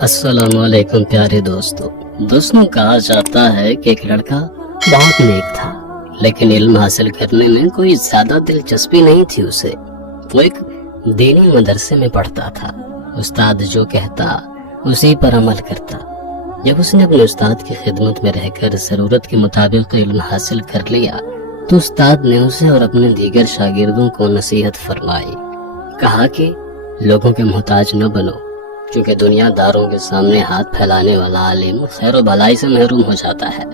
अस्सलाम वालेकुम प्यारे दोस्तों कहा जाता है कि एक लड़का बहुत नेक था, लेकिन इल्म हासिल करने में कोई ज्यादा दिलचस्पी नहीं थी उसे। वो एक दीनी मदरसे में पढ़ता था। उस्ताद जो कहता उसी पर अमल करता। जब उसने अपने उस्ताद की खिदमत में रहकर जरूरत के मुताबिक इल्म हासिल कर लिया तो उस्ताद ने उसे और अपने दीगर शागिर्दों को नसीहत फरमाई। कहा कि लोगों के मोहताज न बनो, क्योंकि दुनियादारों के सामने हाथ फैलाने वाला आलिम खैर और भलाई से महरूम हो जाता है।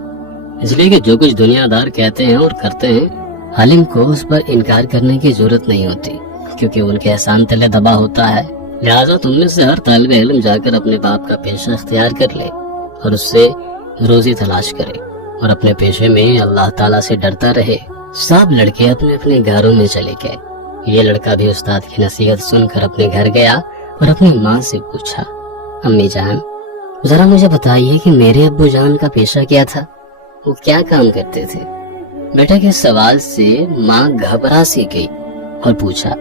इसलिए कि जो कुछ दुनियादार कहते हैं और करते हैं, आलिम को उस पर इनकार करने की जरूरत नहीं होती, क्योंकि उनके एहसान तले दबा होता है। लिहाजा तुम में से हर तालिब इल्म जाकर अपने बाप का पेशा इख्तियार कर ले और उससे रोजी तलाश करे और अपने पेशे में अल्लाह ताला से डरता रहे। सब लड़के अपने अपने घरों में चले गए। ये लड़का भी उस्ताद की नसीहत सुनकर अपने घर गया और अपनी माँ से पूछा, अम्मी जान, जरा मुझे बताइए कि मेरे अब्बू जान का पेशा क्या था, वो क्या काम करते थे। बेटे के सवाल से माँ घबरा सी गई और पूछा,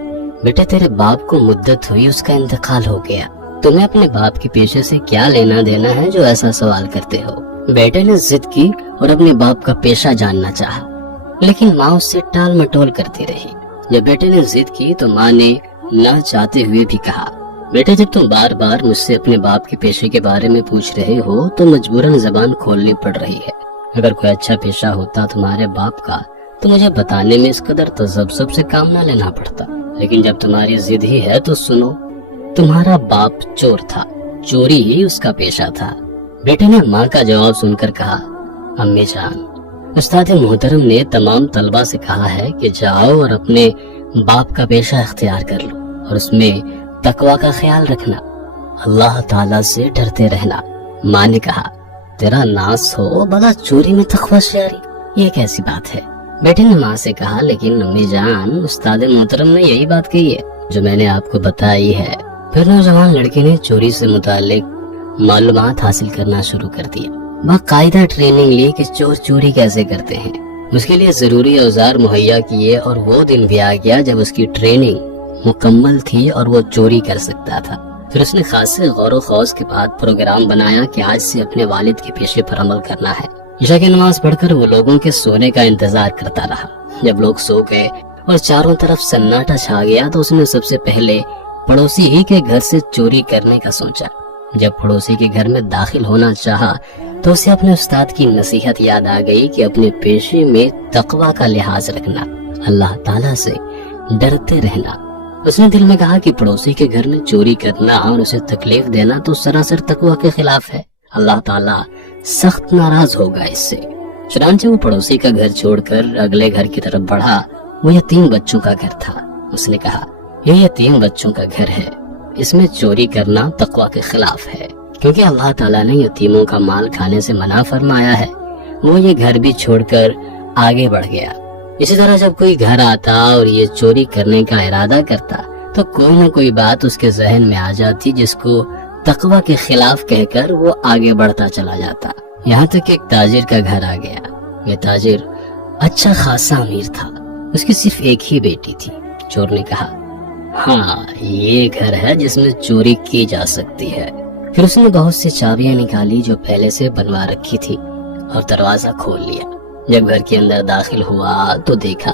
बेटे तेरे बाप को मुद्दत हुई, उसका इंतकाल हो गया, तुम्हें अपने बाप के पेशे से क्या लेना देना है जो ऐसा सवाल करते हो। बेटे ने जिद की और अपने बाप का पेशा जानना चाहा, लेकिन माँ उससे टाल मटोल करती रही। जब बेटे ने जिद की तो माँ ने न चाहते हुए भी कहा, बेटे जब तुम बार बार मुझसे अपने बाप के पेशे के बारे में पूछ रहे हो तो मजबूरन जबान खोलनी पड़ रही है। अगर कोई अच्छा पेशा होता तुम्हारे बाप का तो मुझे बताने में इस कदर तजब्जुब से काम न लेना पड़ता, लेकिन जब तुम्हारी जिद ही है तो सुनो, तुम्हारा बाप चोर था, चोरी ही उसका पेशा था। बेटे ने माँ का जवाब सुनकर कहा, अम्मी जान, उस्ताद मोहतरम ने तमाम तलबा से कहा है कि जाओ और अपने बाप का पेशा इख्तियार कर लो और उसमें तकवा का ख्याल रखना, अल्लाह ताला से डरते रहना। माँ ने कहा, तेरा नास हो भला चोरी में तकवा शारी, ये कैसी बात है। बेटे ने माँ से कहा, लेकिन अम्मी जान, उस्ताद मोहतरम ने यही बात कही है जो मैंने आपको बताई है। फिर नौजवान लड़के ने चोरी से मुतालिक मालूमात हासिल करना शुरू कर दिया। बाकायदा ट्रेनिंग ली कि चोर चोरी कैसे करते हैं। उसके लिए जरूरी औजार मुहैया किए और वो दिन भी आ गया जब उसकी ट्रेनिंग मुकम्मल थी और वो चोरी कर सकता था। फिर उसने खासे गौर खौज के बाद प्रोग्राम बनाया कि आज से अपने वालिद के पेशे पर अमल करना है। ईशा की नमाज पढ़कर वो लोगों के सोने का इंतजार करता रहा। जब लोग सो गए और चारों तरफ सन्नाटा छा गया तो उसने सबसे पहले पड़ोसी ही के घर से चोरी करने का सोचा। जब पड़ोसी के घर में दाखिल होना चाहा तो उसे अपने उस्ताद की नसीहत याद आ गई कि अपने पेशे में तकवा का लिहाज रखना, अल्लाह ताला से डरते रहना। उसने दिल में कहा कि पड़ोसी के घर में चोरी करना और उसे तकलीफ देना तो सरासर तकवा के खिलाफ है, अल्लाह ताला सख्त नाराज होगा इससे। चुनांचे वो पड़ोसी का घर छोड़कर अगले घर की तरफ बढ़ा। वो यतीम बच्चों का घर था। उसने कहा, ये यतीम बच्चों का घर है, इसमें चोरी करना तकवा के खिलाफ है, क्योंकि अल्लाह ताला ने यतीमों का माल खाने से मना फरमाया है। वो ये घर भी छोड़कर आगे बढ़ गया। इसी तरह जब कोई घर आता और ये चोरी करने का इरादा करता तो कोई न कोई बात उसके जहन में आ जाती जिसको तकवा के खिलाफ कहकर वो आगे बढ़ता चला जाता। यहाँ तक एक ताजिर का घर आ गया। ये ताजिर अच्छा खासा अमीर था। उसकी सिर्फ एक ही बेटी थी। चोर ने कहा, हाँ, ये घर है जिसमें चोरी की जा सकती है। फिर उसने बहुत सी चाबियां निकाली जो पहले से बनवा रखी थी और दरवाजा खोल लिया। जब घर के अंदर दाखिल हुआ तो देखा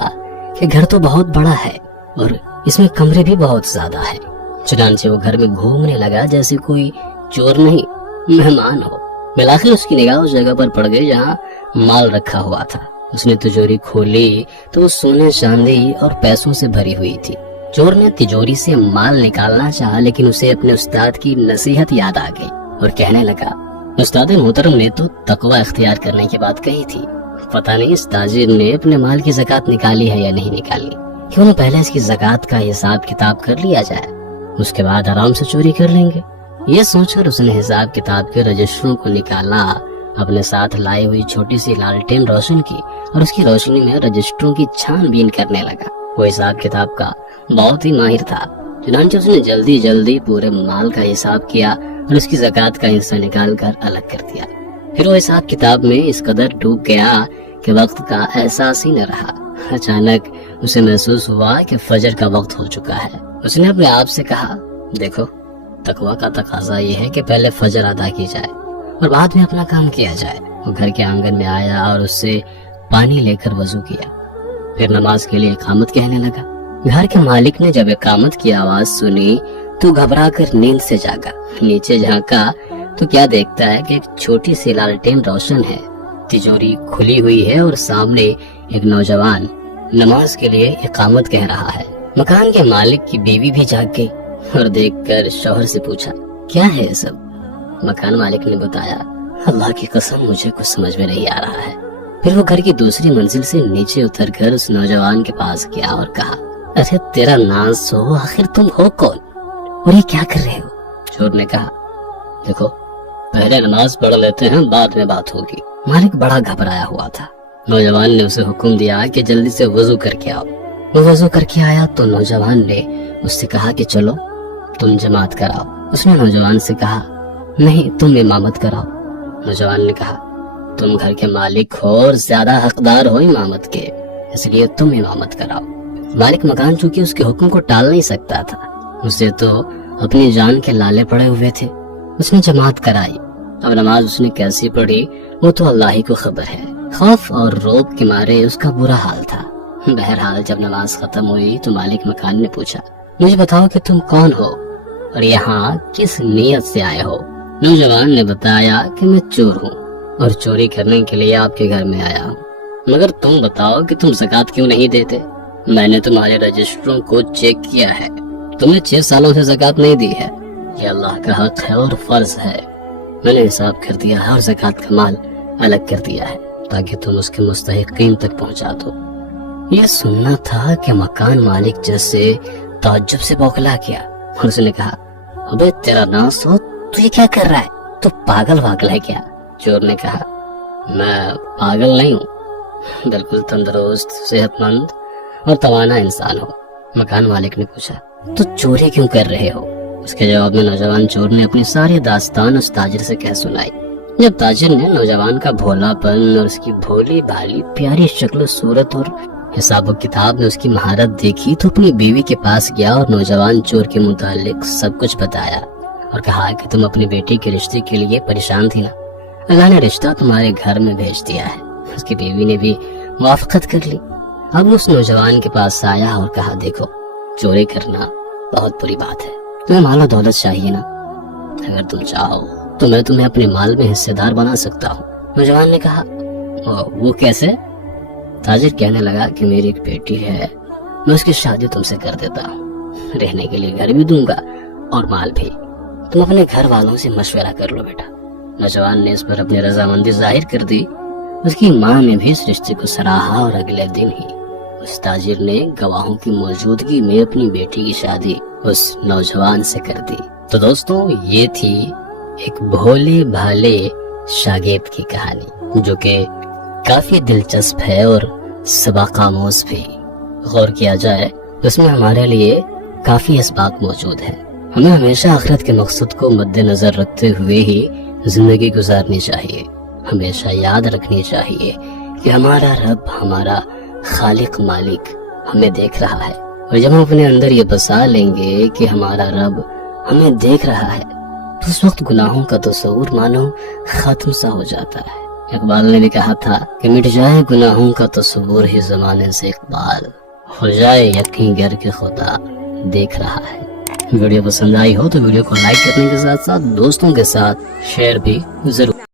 कि घर तो बहुत बड़ा है और इसमें कमरे भी बहुत ज्यादा है। चुनांचे वो घर में घूमने लगा जैसे कोई चोर नहीं, मेहमान हो। बिलाखिर उसकी निगाह उस जगह पर पड़ गई जहाँ माल रखा हुआ था। उसने तिजोरी खोली तो वो सोने चांदी और पैसों से भरी हुई थी। चोर ने तिजोरी से माल निकालना चाहा, लेकिन उसे अपने उस्ताद की नसीहत याद आ गई और कहने लगा, उस्ताद मोहतरम ने तो तकवा इख्तियार करने की बात कही थी। पता नहीं इस ताजिर ने अपने माल की ज़कात निकाली है या नहीं निकाली। क्यों न पहले इसकी ज़कात का हिसाब किताब कर लिया जाए, उसके बाद आराम से चोरी कर लेंगे। ये सोचकर उसने हिसाब किताब के रजिस्टरों को निकाला, अपने साथ लाई हुई छोटी सी लालटेन रोशन की और उसकी रोशनी में रजिस्टरों की छानबीन करने लगा। वो हिसाब किताब का बहुत ही माहिर था। चुनांचे उसने जल्दी जल्दी पूरे माल का हिसाब किया और उसकी ज़कात का हिस्सा निकाल कर अलग कर दिया। फिर वो हिसाब किताब में इस कदर डूब गया कि वक्त का एहसास ही न रहा। अचानक उसे महसूस हुआ कि फजर का वक्त हो चुका है। उसने अपने आप से कहा, देखो تقویٰ کا تقاضا یہ ہے کہ پہلے فجر ادا کی جائے اور بعد میں اپنا کام کیا جائے۔ وہ گھر کے آنگن میں آیا اور اس سے پانی لے کر وضو کیا، پھر نماز کے لیے اقامت کہنے لگا۔ گھر کے مالک نے جب اقامت کی آواز سنی تو گھبرا کر نیند سے جاگا۔ نیچے جھانکا تو کیا دیکھتا ہے کہ ایک چھوٹی سی لالٹین روشن ہے، تجوری کھلی ہوئی ہے اور سامنے ایک نوجوان نماز کے لیے اقامت کہہ رہا ہے۔ مکان کے مالک کی بیوی بھی جاگ گئی اور دیکھ کر شوہر سے پوچھا، کیا ہے یہ سب؟ مکان مالک نے بتایا، اللہ کی قسم مجھے کچھ سمجھ میں نہیں آ رہا ہے۔ پھر وہ گھر کی دوسری منزل سے نیچے اتر کر اس نوجوان کے پاس گیا اور کہا، ارے تیرا ناز ہو، آخر تم ہو کون اور یہ کیا کر رہے ہو؟ چور نے کہا، دیکھو پہلے نماز پڑھ لیتے ہیں، بعد میں بات ہوگی۔ مالک بڑا گھبرایا ہوا تھا۔ نوجوان نے اسے حکم دیا کہ جلدی سے وضو کر کے آؤ۔ وہ وضو کر کے آیا تو نوجوان نے اس سے کہا کہ چلو تم جماعت کراؤ۔ اس نے نوجوان سے کہا، نہیں تم امامت کراؤ۔ نوجوان نے کہا، تم گھر کے مالک ہو اور زیادہ حقدار ہو امامت کے، اس لیے تم امامت کراؤ۔ مالک مکان چونکہ اس کے حکم کو ٹال نہیں سکتا تھا، اسے تو اپنی جان کے لالے پڑے ہوئے تھے۔ اس نے جماعت کرائی۔ اب نماز اس نے کیسی پڑھی وہ تو اللہ ہی کو خبر ہے۔ خوف اور روب کے مارے اس کا برا حال تھا۔ بہرحال جب نماز ختم ہوئی تو مالک مکان نے پوچھا، مجھے بتاؤ کہ تم کون ہو اور یہاں کس نیت سے آئے ہو؟ نوجوان نے بتایا کہ میں چور ہوں اور چوری کرنے کے لیے آپ کے گھر میں آیا ہوں، مگر تم بتاؤ کہ تم زکوٰۃ کیوں نہیں دیتے؟ میں نے تمہارے رجسٹروں کو چیک کیا ہے، تم نے 6 سالوں سے زکوٰۃ نہیں دی ہے۔ یہ اللہ کا حق ہے اور فرض ہے، میں نے حساب کر دیا ہے اور زکوٰۃ کا مال الگ کر دیا ہے تاکہ تم اس کے مستحقین تک پہنچا دو۔ یہ سننا تھا کہ مکان مالک جیسے تعجب سے بوکھلا گیا اور اس نے کہا، ابے تیرا ناس ہو، تو یہ کیا کر رہا ہے؟ تو پاگل ہے کیا؟ چور نے کہا، میں پاگل نہیں ہوں، بالکل تندرست، صحت مند اور توانا انسان ہو۔ مکان مالک نے پوچھا، تو چوری کیوں کر رہے ہو؟ اس کے جواب میں نوجوان چور نے اپنی ساری داستان اس تاجر سے کہہ سنائی۔ جب تاجر نے نوجوان کا بھولا پن اور اس کی بھولی بھالی پیاری شکل و صورت اور حساب و کتاب میں اس کی مہارت دیکھی تو اپنی بیوی کے پاس گیا اور نوجوان چور کے متعلق سب کچھ بتایا اور کہا کہ تم اپنی بیٹی کے رشتے کے لیے پریشان تھی نا، اللہ نے رشتہ تمہارے گھر میں بھیج دیا ہے۔ اس کی بیوی نے بھی موافقت کر لی۔ اب اس نوجوان کے پاس آیا اور کہا، دیکھو چوری کرنا بہت بری بات ہے، تمہیں مال و دولت چاہیے نا، اگر تم چاہو تو میں تمہیں اپنے مال میں حصے دار بنا سکتا ہوں۔ نوجوان نے کہا، وہ کیسے؟ تاجر کہنے لگا کہ میری ایک بیٹی ہے، میں اس کی شادی تم سے کر دیتا ہوں، رہنے کے لیے گھر بھی دوں گا اور مال بھی، تم اپنے گھر والوں سے مشورہ کر لو بیٹا۔ نوجوان نے اس پر اپنی رضامندی ظاہر کر دی۔ اس کی ماں نے بھی اس رشتے کو سراہا اور اگلے دن ہی اس تاجر نے گواہوں کی موجودگی میں اپنی بیٹی کی شادی اس نوجوان سے کر دی۔ تو دوستوں، یہ تھی ایک بھولے بھالے شاگرد کی کہانی جو کہ کافی دلچسپ ہے اور سبق آموز بھی۔ غور کیا جائے تو اس میں ہمارے لیے کافی اسباق موجود ہیں۔ ہمیں ہمیشہ آخرت کے مقصد کو مد نظر رکھتے ہوئے ہی زندگی گزارنی چاہیے۔ ہمیشہ یاد رکھنی چاہیے کہ ہمارا رب، ہمارا خالق مالک ہمیں دیکھ رہا ہے، اور جب ہم اپنے اندر یہ بسا لیں گے کہ ہمارا رب ہمیں دیکھ رہا ہے تو اس وقت گناہوں کا تصور مانو ختم سا ہو جاتا ہے۔ اقبال نے بھی کہا تھا کہ مٹ جائے گناہوں کا تصور ہی زمانے سے اقبال، ہو جائے یقین گر کے خدا دیکھ رہا ہے۔ ویڈیو پسند آئی ہو تو ویڈیو کو لائک کرنے کے ساتھ ساتھ دوستوں کے ساتھ شیئر بھی ضرور